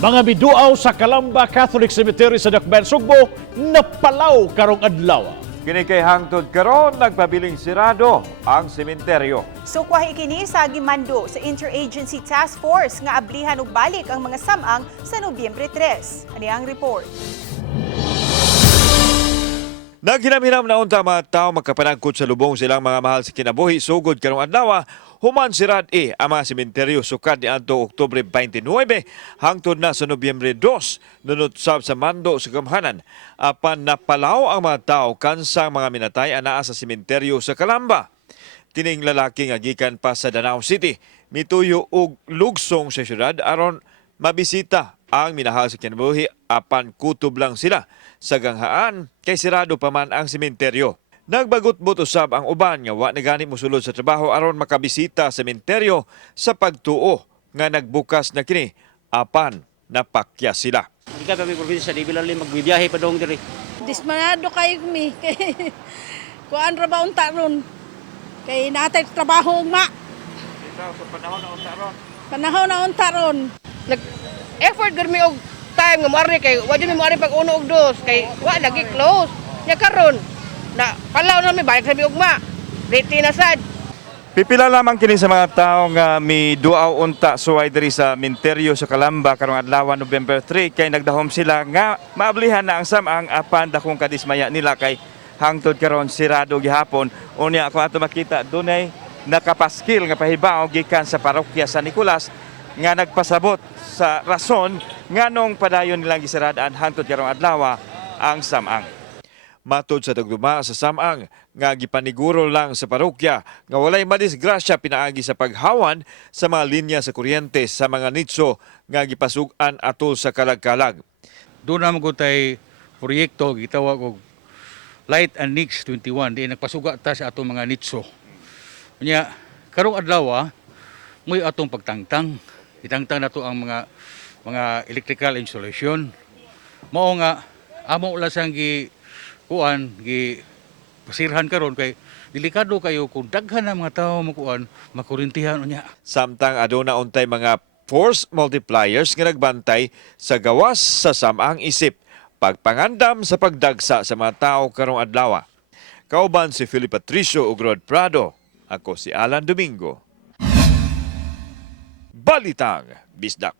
Mga biduaw sa Calamba Cemetery sa Dakbayan, Sugbo, napalaw karong adlaw. Kini kay hangtod karon nagpabiling Sirado ang sementeryo. Sukwahi kini sa gimando sa Interagency Task Force nga ablihan ug balik ang mga samang sa Nobyembre 3. Ani ang report. Naghinam-hinam na unta mga tao magkapanangkot sa lubong silang mga mahal sa kinabuhi sugod karong adlaw. Human sirad ang mga sementeryo sukad ni adto Oktubre 29 hangtod na sa Nobyembre 2 nunutsab sa mando sa gamhanan. Apan napalaw ang mga tao kansang mga minatay anaa sa sementeryo sa Calamba. Kining lalaki nga gikan pa sa Danao City, mituyo og lugsong sa syudad aron mabisita ang minahal sa kinabuhi apan kutob lang sila sa ganghaan kay sirado pa man ang sementeryo. Nagbagot-bot usab ang uban nga wa na gani mosulod sa trabaho aron makabisita sa sementeryo sa pagtuo nga nagbukas na kini apan napakya sila. Ika kami probinsya, di bilang magbibiyahe pa dong diri. Dismayado kayo mi. Kuan ra ba unta ron? Kay natay trabaho ma. Ikaw sa panahon na unta ron. Panahon na unta ron. Nag-effort gud mi og time nga moari kay wa di mi moari pag uno og dos kay wa lagi close. Nya karon na palaw na mi balik sa mi ugma. Ready na sad. Pipila lamang kini sa mga tao nga mi duaw unta suway diri sa sementeryo sa Calamba karong adlaw November 3 kay nagdahom sila nga maablihan na ang samang apan dakong kadismaya nila kay hangtod karon sirado gihapon. Unya ako ato makita dunay nakapaskil nga pahibaw gikan sa parokya San Nicolas nga nagpasabot sa rason nganong padayon nilang gisirhaan hangtod karong adlaw ang samang. Matod sa tagduma sa samang nga gipaniguro lang sa parokya nga walay madisgrasya pinaagi sa paghawan sa mga linya sa kuryente sa mga nitso nga gipasug-an atol sa kalag-kalag. Doon naman ko tayo proyekto, gitawag og Light and Nix 21, di nagpasuga ta sa atong mga nitso. Kanya, karong adlaw, may atong pagtangtang. Itangtang na to ang mga electrical installation. Mao nga, amo ulasang gisirhan karon kay delikado kayo kung daghan ang mga tao makurintihan niya. Samtang aduna untay mga force multipliers nga nagbantay sa gawas sa samang isip pagpangandam sa pagdagsa sa mga tao karong adlaw. Kauban si Philip Patricio ug Rod Prado. Ako si Alan Domingo. Balitang Bisdak.